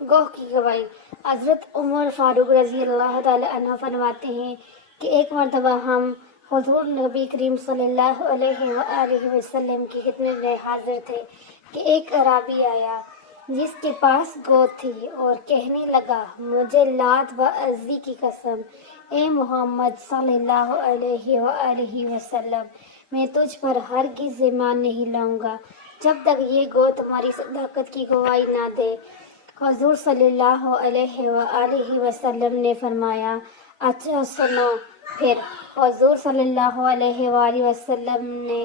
گوہ کی گواہی۔ حضرت عمر فاروق رضی اللہ تعالی عنہ فرماتے ہیں کہ ایک مرتبہ ہم حضور نبی کریم صلی اللہ علیہ وآلہ وسلم کی خدمت میں حاضر تھے کہ ایک اعرابی آیا جس کے پاس گود تھی اور کہنے لگا، مجھے لات و عزی کی قسم، اے محمد صلی اللہ علیہ وآلہ وسلم، میں تجھ پر ہرگز ایمان نہیں لاؤں گا جب تک یہ گود تمہاری صداقت کی گواہی نہ دے۔ حضور صلی اللہ علیہ وآلہ وسلم نے فرمایا، اچھا سنو۔ پھر حضور صلی اللہ علیہ وآلہ وسلم نے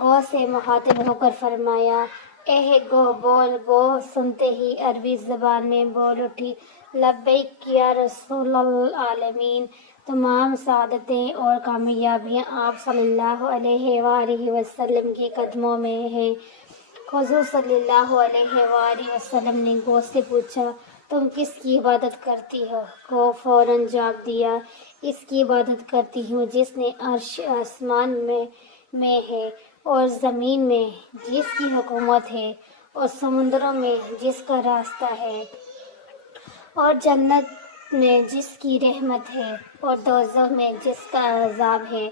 گوہ سے مخاطب ہو کر فرمایا، اے گوہ بول۔ گوہ سنتے ہی عربی زبان میں بول اٹھی، لبیک یا رسول العالمین۔ تمام سعادتیں اور کامیابیاں آپ صلی اللہ علیہ وآلہ وسلم کے قدموں میں ہیں۔ حضور صلی اللہ علیہ وآلہ وسلم نے گوہ سے پوچھا، تم کس کی عبادت کرتی ہو؟ گوہ فوراً جواب دیا، اس کی عبادت کرتی ہوں جس نے عرش آسمان میں ہے اور زمین میں جس کی حکومت ہے اور سمندروں میں جس کا راستہ ہے اور جنت میں جس کی رحمت ہے اور دوزخ میں جس کا عذاب ہے۔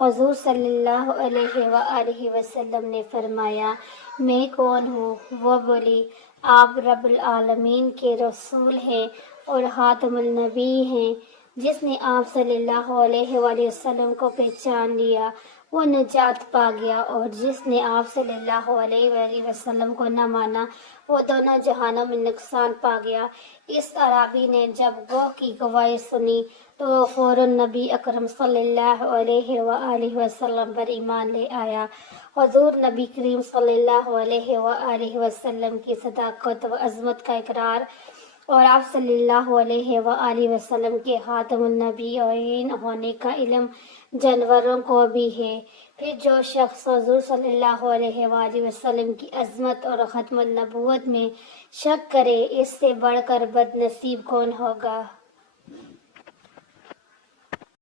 حضور صلی اللہ علیہ وآلہ وسلم نے فرمایا، میں کون ہوں؟ وہ بولی، آپ رب العالمین کے رسول ہیں اور خاتم النبی ہیں۔ جس نے آپ صلی اللہ علیہ وآلہ وسلم کو پہچان لیا وہ نجات پا گیا، اور جس نے آپ صلی اللہ علیہ وآلہ وسلم کو نہ مانا وہ دونوں جہانوں میں نقصان پا گیا۔ اس اعرابی نے جب گوہ کی گواہی سنی تو وہ فوراً نبی اکرم صلی اللہ علیہ وآلہ وسلم پر ایمان لے آیا۔ حضور نبی کریم صلی اللہ علیہ وآلہ وسلم کی صداقت و عظمت کا اقرار اور آپ صلی اللہ علیہ وآلہ وسلم کے خاتم النبیین ہونے کا علم جانوروں کو بھی ہے۔ پھر جو شخص حضور صلی اللہ علیہ وآلہ وسلم کی عظمت اور ختم النبوت میں شک کرے، اس سے بڑھ کر بد نصیب کون ہوگا؟